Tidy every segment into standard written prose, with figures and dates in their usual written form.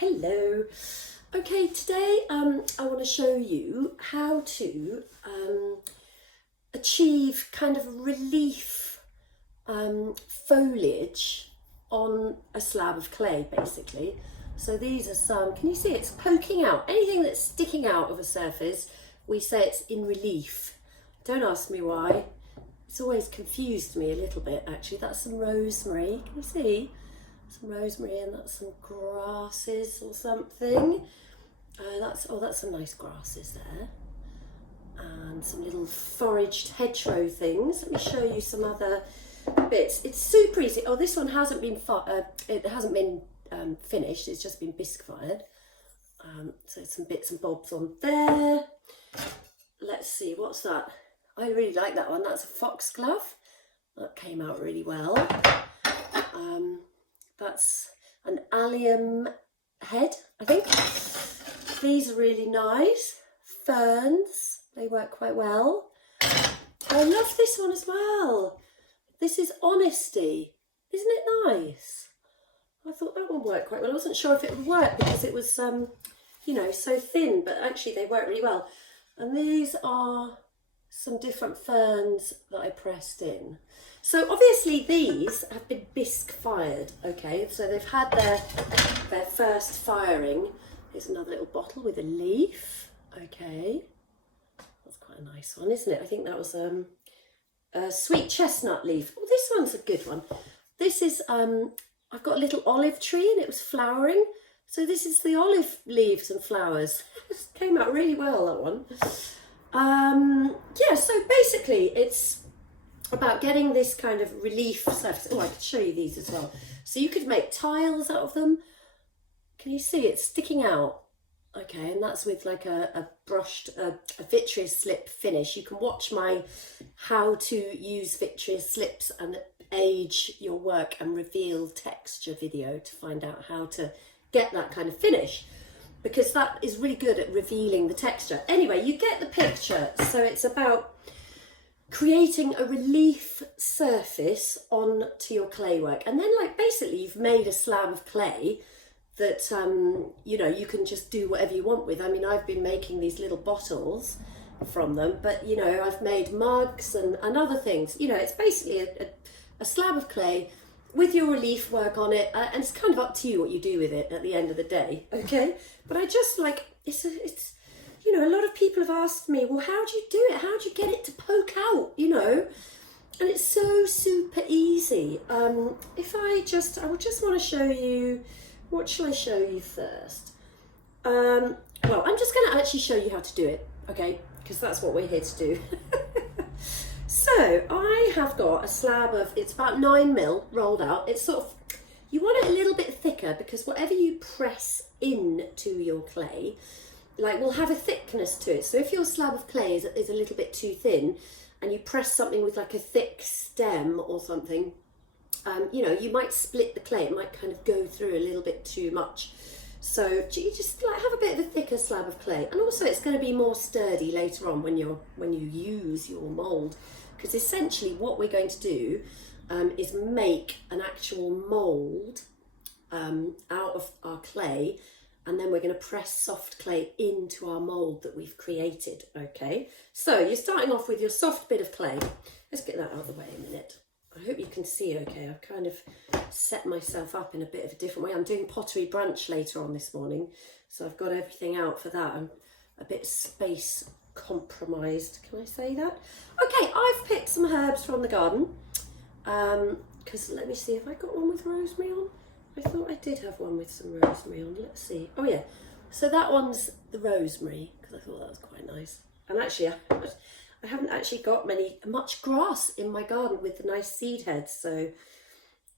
Hello. Okay, today I want to show you how to achieve kind of relief foliage on a slab of clay, basically. So these are some, can you see it's poking out? Anything that's sticking out of a surface, we say it's in relief. Don't ask me why. It's always confused me a little bit, actually. That's some rosemary, can you see? Some rosemary, and that's some grasses or something. That's some nice grasses there, and some little foraged hedgerow things. Let me show you some other bits. It's super easy. Oh, this one hasn't been finished. It's just been bisque fired. So some bits and bobs on there. Let's see, what's that? I really like that one. That's a foxglove. That came out really well. That's an allium head, I think. These are really nice. Ferns, they work quite well. I love this one as well. This is honesty. Isn't it nice? I thought that one worked quite well. I wasn't sure if it would work because it was, you know, so thin, but actually they work really well. And these are some different ferns that I pressed in. So obviously these have been bisque fired, okay? So they've had their first firing. Here's another little bottle with a leaf, okay. That's quite a nice one, isn't it? I think that was a sweet chestnut leaf. Oh, this one's a good one. This is, I've got a little olive tree and it was flowering. So this is the olive leaves and flowers. It came out really well, that one. Yeah, so basically it's about getting this kind of relief surface. Oh, I could show you these as well. So you could make tiles out of them. Can you see it's sticking out? Okay, and that's with like a brushed, a vitreous slip finish. You can watch my how to use vitreous slips and age your work and reveal texture video to find out how to get that kind of finish, because that is really good at revealing the texture. Anyway, you get the picture. So it's about creating a relief surface onto your clay work, and then like basically you've made a slab of clay that you know, you can just do whatever you want with. I mean, I've been making these little bottles from them, but you know, I've made mugs and other things. You know, it's basically a slab of clay with your relief work on it, and it's kind of up to you what you do with it at the end of the day, okay? But I just like, it's you know, a lot of people have asked me, well, how do you do it? How do you get it to poke out, you know? And it's so super easy. I will just want to show you, what shall I show you first? Well, I'm just going to actually show you how to do it, okay? Because that's what we're here to do. So I have got a slab of, it's about 9mm rolled out. It's sort of, you want it a little bit thicker because whatever you press into your clay, like, will have a thickness to it. So if your slab of clay is a little bit too thin and you press something with like a thick stem or something, you know, you might split the clay. It might kind of go through a little bit too much. So you just like have a bit of a thicker slab of clay, and also it's going to be more sturdy later on when you use your mould, because essentially what we're going to do is make an actual mould out of our clay, and then we're going to press soft clay into our mould that we've created, okay? So you're starting off with your soft bit of clay. Let's get that out of the way a minute. I hope you can see okay. I've kind of set myself up in a bit of a different way. I'm doing pottery brunch later on this morning, so I've got everything out for that. I'm a bit space compromised, can I say that? Okay, I've picked some herbs from the garden, because let me see, have I got one with rosemary on? I thought I did have one with some rosemary on. Let's see. Oh yeah, so that one's the rosemary, because I thought that was quite nice. And actually I haven't actually got much grass in my garden with the nice seed heads, so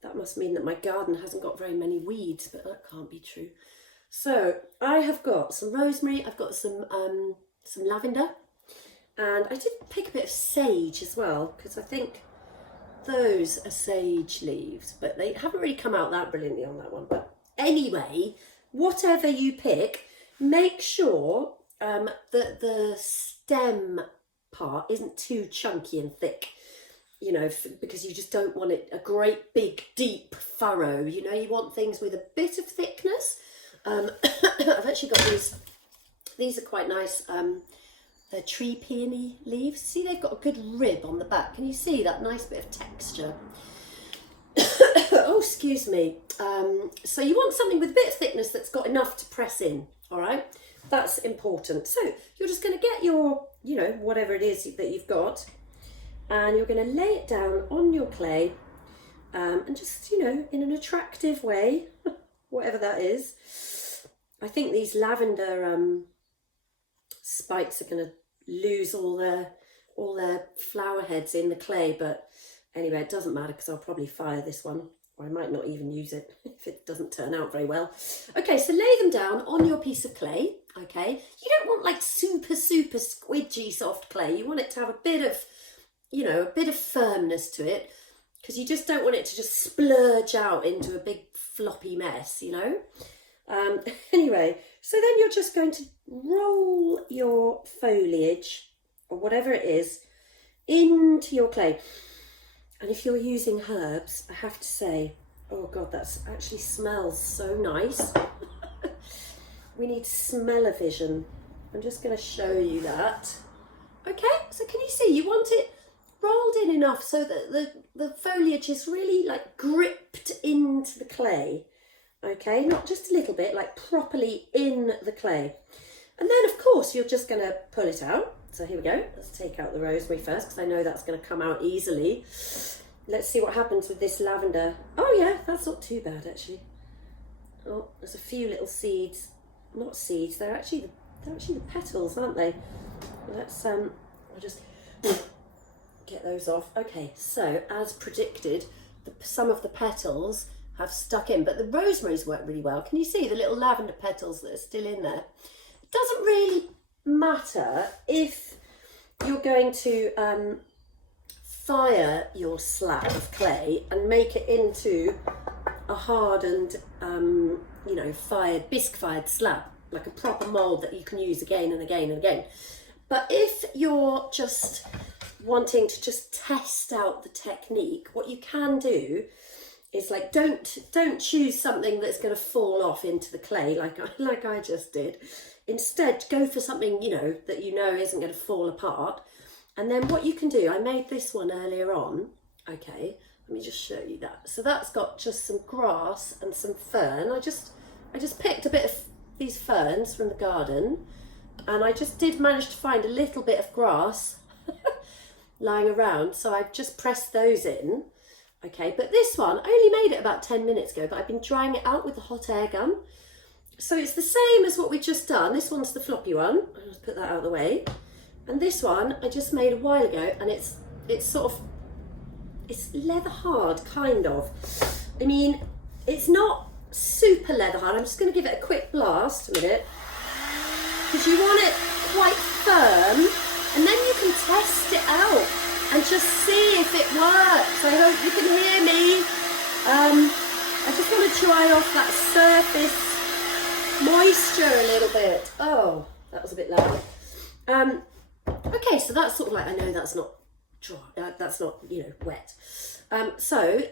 that must mean that my garden hasn't got very many weeds, but that can't be true. So I have got some rosemary, I've got some lavender, and I did pick a bit of sage as well, because I think those are sage leaves, but they haven't really come out that brilliantly on that one. But anyway, whatever you pick, make sure that the stem part isn't too chunky and thick, you know, because you just don't want it a great big deep furrow. You know, you want things with a bit of thickness I've actually got these are quite nice, they're tree peony leaves. See, they've got a good rib on the back. Can you see that nice bit of texture? Oh, excuse me. So you want something with a bit of thickness that's got enough to press in, all right? That's important. So you're just going to get your, you know, whatever it is that you've got, and you're going to lay it down on your clay, and just, you know, in an attractive way, whatever that is. I think these lavender spikes are going to lose all their flower heads in the clay, but anyway, it doesn't matter because I'll probably fire this one, or I might not even use it if it doesn't turn out very well. Okay, so lay them down on your piece of clay, okay? You don't want like super squidgy soft clay. You want it to have a bit of, you know, a bit of firmness to it, because you just don't want it to just splurge out into a big floppy mess, you know? Anyway, so then you're just going to roll your foliage, or whatever it is, into your clay. And if you're using herbs, I have to say, oh God, that's actually smells so nice. We need smell-o-vision. I'm just going to show you that. Okay, so can you see, you want it rolled in enough so that the foliage is really like gripped into the clay. Okay, not just a little bit, like properly in the clay. And then of course you're just going to pull it out. So here we go. Let's take out the rosemary first, because I know that's going to come out easily. Let's see what happens with this lavender. Oh yeah, that's not too bad actually. Oh, there's a few little seeds. Not seeds, they're actually the petals, aren't they? Let's I'll just get those off. Okay, so as predicted, some of the petals have stuck in, but the rosemary's worked really well. Can you see the little lavender petals that are still in there? It doesn't really matter if you're going to fire your slab of clay and make it into a hardened, you know, bisque fired slab, like a proper mould that you can use again and again and again. But if you're just wanting to just test out the technique, what you can do is like, don't choose something that's going to fall off into the clay like I just did. Instead, go for something, you know, that you know isn't going to fall apart. And then what you can do, I made this one earlier on. Okay, let me just show you that. So that's got just some grass and some fern. I just picked a bit of these ferns from the garden, and I just did manage to find a little bit of grass lying around. So I've just pressed those in. Okay, but this one, I only made it about 10 minutes ago, but I've been drying it out with the hot air gun. So it's the same as what we just done. This one's the floppy one. I'll just put that out of the way. And this one I just made a while ago, and it's sort of, it's leather hard, kind of. I mean, it's not super leather hard. I'm just going to give it a quick blast a minute, because you want it quite firm, and then you can test it out and just see if it works. I hope you can hear me. I just want to dry off that surface moisture a little bit. Oh, that was a bit loud. Okay, so that's sort of like, I know that's not dry, that's not, you know, wet. So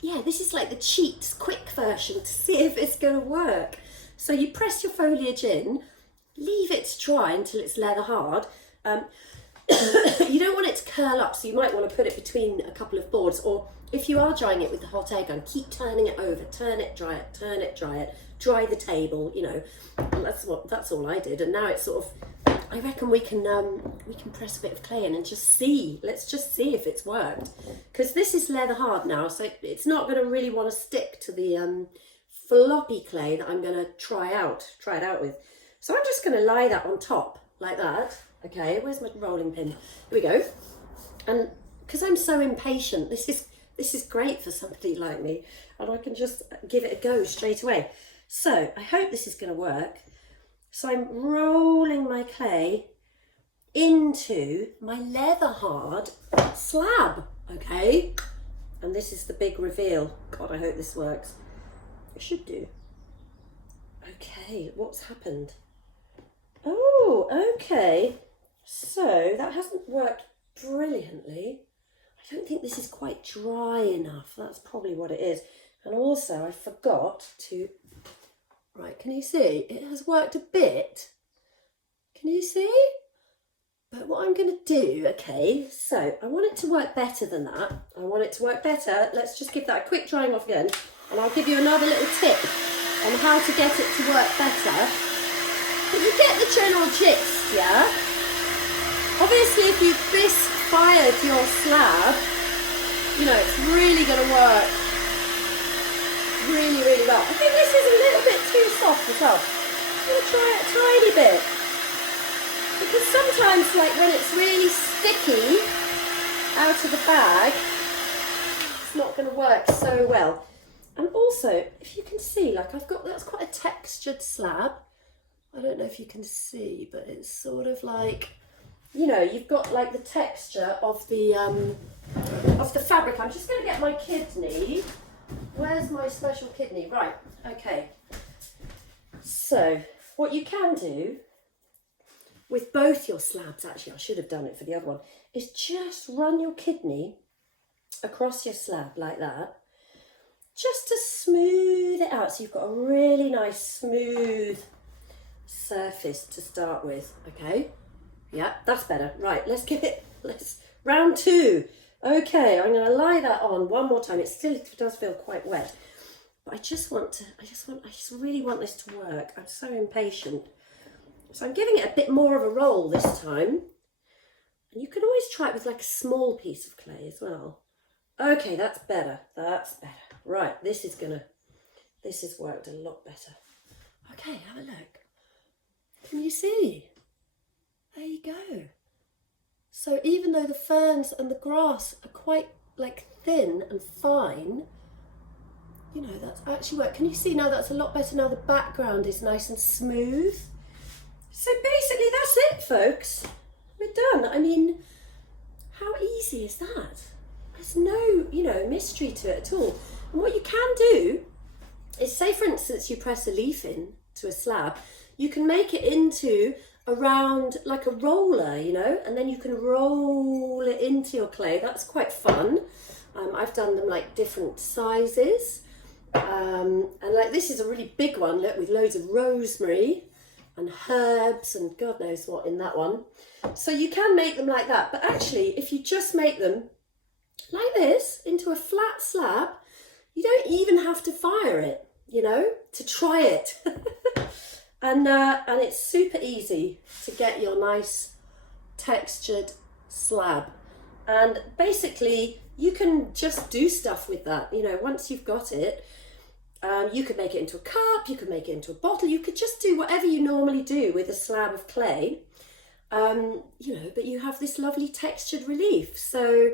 yeah, this is like the cheat, quick version to see if it's going to work. So you press your foliage in, leave it to dry until it's leather hard. You don't want it to curl up, so you might want to put it between a couple of boards, or if you are drying it with the hot air gun, keep turning it over, turn it, dry it, turn it, dry it, dry the table, you know. And that's all I did. And now it's sort of, I reckon we can press a bit of clay in and just see. Let's just see if it's worked, because this is leather hard now, so it's not going to really want to stick to the floppy clay that I'm going to try it out with. So I'm just going to lie that on top like that. Okay, where's my rolling pin? Here we go. And because I'm so impatient, this is great for somebody like me, and I can just give it a go straight away. So I hope this is going to work. So I'm rolling my clay into my leather hard slab, okay? And this is the big reveal. God, I hope this works. It should do. Okay, what's happened? Oh, okay. So that hasn't worked brilliantly. I don't think this is quite dry enough. That's probably what it is. And also I forgot to Right, can you see? It has worked a bit. Can you see? But what I'm going to do, okay, so I want it to work better than that. I want it to work better. Let's just give that a quick drying off again. And I'll give you another little tip on how to get it to work better. But you get the general gist, yeah? Obviously, if you've fired your slab, you know, it's really going to work really, really well. I think this is a little bit too soft as well. I'm going to try it a tiny bit. Because sometimes, like when it's really sticky out of the bag, it's not going to work so well. And also, if you can see, like that's quite a textured slab. I don't know if you can see, but it's sort of like, you know, you've got like the texture of the fabric. I'm just going to get my kidney. Where's my special kidney? Right, okay. So, what you can do with both your slabs, actually, I should have done it for the other one, is just run your kidney across your slab like that, just to smooth it out so you've got a really nice smooth surface to start with, okay? Yeah, that's better. Right, let's round 2. Okay, I'm going to lie that on one more time. It still does feel quite wet, but I just really want this to work. I'm so impatient. So I'm giving it a bit more of a roll this time. And you can always try it with like a small piece of clay as well. Okay, that's better. That's better. Right, this has worked a lot better. Okay, have a look. Can you see? There you go. So even though the ferns and the grass are quite like thin and fine, you know, that's actually worked. Can you see now that's a lot better now the background is nice and smooth? So basically that's it, folks. We're done. I mean, how easy is that? There's no, you know, mystery to it at all. And what you can do is, say for instance, you press a leaf in to a slab, you can make it into a round, like a roller, you know, and then you can roll it into your clay. That's quite fun. I've done them like different sizes. And like this is a really big one, look, with loads of rosemary and herbs and God knows what in that one. So you can make them like that, but actually if you just make them like this into a flat slab, you don't even have to fire it, you know, to try it. and it's super easy to get your nice textured slab. And basically you can just do stuff with that, you know, once you've got it. You could make it into a cup, you could make it into a bottle, you could just do whatever you normally do with a slab of clay, you know, but you have this lovely textured relief. So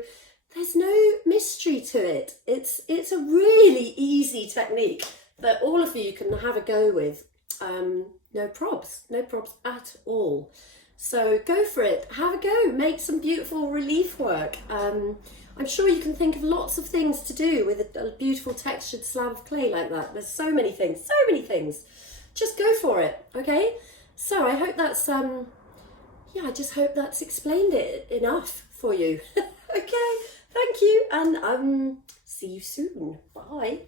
there's no mystery to it. It's a really easy technique that all of you can have a go with. No probs at all. So go for it, have a go, make some beautiful relief work. I'm sure you can think of lots of things to do with a beautiful textured slab of clay like that. There's so many things. Just go for it, okay? So I hope that's, I just hope that's explained it enough for you. Okay, thank you, and see you soon. Bye.